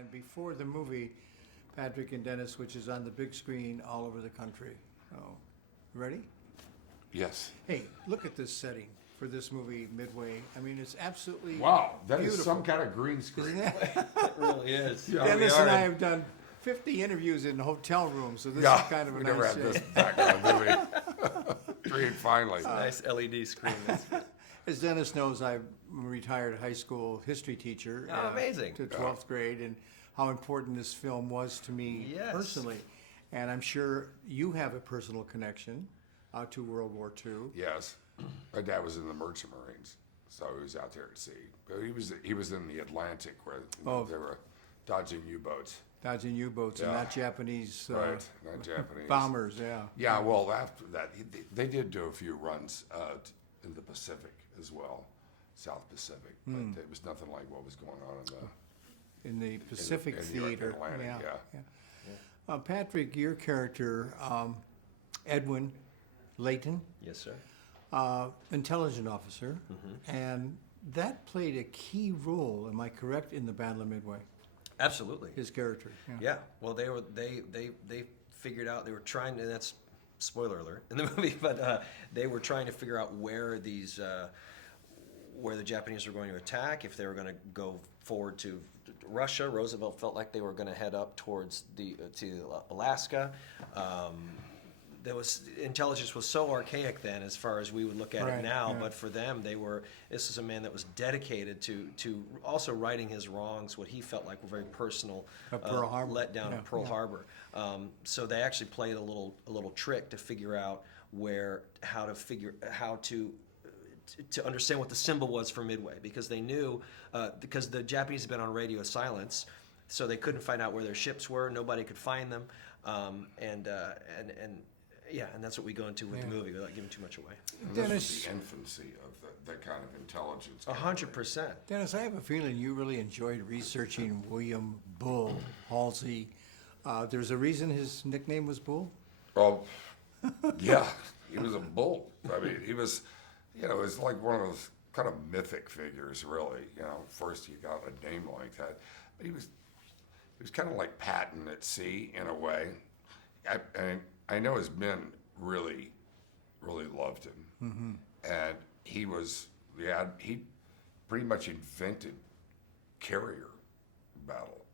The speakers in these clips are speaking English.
and before the movie, Patrick and Dennis, which is on the big screen all over the country. Oh, ready? Yes. Hey, look at this setting for this movie, Midway. I mean, it's absolutely Wow, that beautiful. is some kind of green screen. Isn't it? It really is. Yeah, Dennis we and are I in- have done 50 interviews in hotel rooms, so this Yeah, is kind of a we nice never had setting. this background, did we? Green, finally. Nice LED screen. As Dennis knows, I'm a retired high school history teacher. Oh, amazing. To 12th grade, and how important this film was to me Yes. personally. And I'm sure you have a personal connection to World War II. Yes, my dad was in the Merchant Marines, so he was out there at sea. But he was in the Atlantic where they were dodging U-boats. Dodging U-boats and Yeah. not Japanese Right, not Japanese. bombers, yeah. Yeah, well, after that, they did do a few runs in the Pacific as well, South Pacific, but it was nothing like what was going on In the Pacific in the Theater. Atlantic, yeah. Patrick, your character, Edwin Layton, Yes, sir. intelligent officer, and that played a key role, am I correct, in the Battle of Midway? Absolutely. His character. Yeah. Well, they figured out they were trying to. That's spoiler alert in the movie, but they were trying to figure out where the Japanese were going to attack. If they were going to go forward to Russia, Roosevelt felt like they were going to head up towards to Alaska. Intelligence was so archaic then, as far as we would look at Right, it now. yeah. But for them, this is a man that was dedicated to also righting his wrongs, what he felt like were very personal At Pearl Harbor. letdown Yeah, at Pearl yeah. Harbor. So they actually played a little trick to figure out how to understand what the symbol was for Midway, because they knew because the Japanese had been on radio silence, so they couldn't find out where their ships were. Nobody could find them, and that's what we go into with the movie without giving too much away. And this Dennis- was the infancy of that kind of intelligence. 100%. Dennis, I have a feeling you really enjoyed researching William Bull Halsey. There's a reason his nickname was Bull? Well, yeah, he was a bull. I mean, he was, it was like one of those kind of mythic figures, really. First you got a name like that, but he was kind of like Patton at sea in a way. I know his men really, really loved him, and he pretty much invented carrier battle.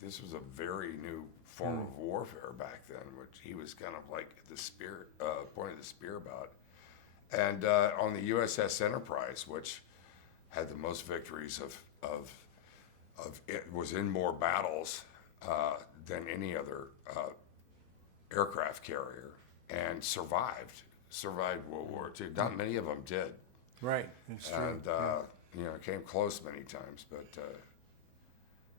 This was a very new form of warfare back then, which he was kind of like the spear, pointing the spear about. And on the USS Enterprise, which had the most victories of it was in more battles than any other aircraft carrier, and survived World War II. Not many of them did. Right, it's true. And came close many times, but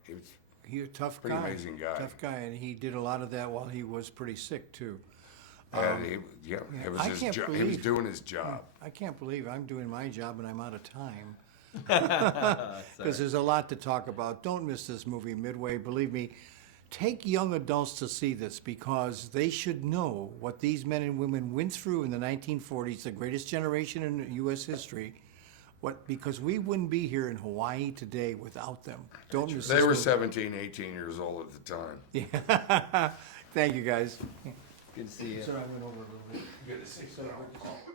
he was He's a tough pretty guy. amazing guy. Tough guy, and he did a lot of that while he was pretty sick too. And it was I his can't job. He was believe- doing his job. I can't believe I'm doing my job and I'm out of time. Sorry. Because there's a lot to talk about. Don't miss this movie, Midway. Believe me, take young adults to see this because they should know what these men and women went through in the 1940s, the greatest generation in U.S. history. Because we wouldn't be here in Hawaii today without them. Don't miss They this were movie. 17, 18 years old at the time. Yeah. Thank you, guys. Good to see you. Sorry, I went over a little bit. Good to see you.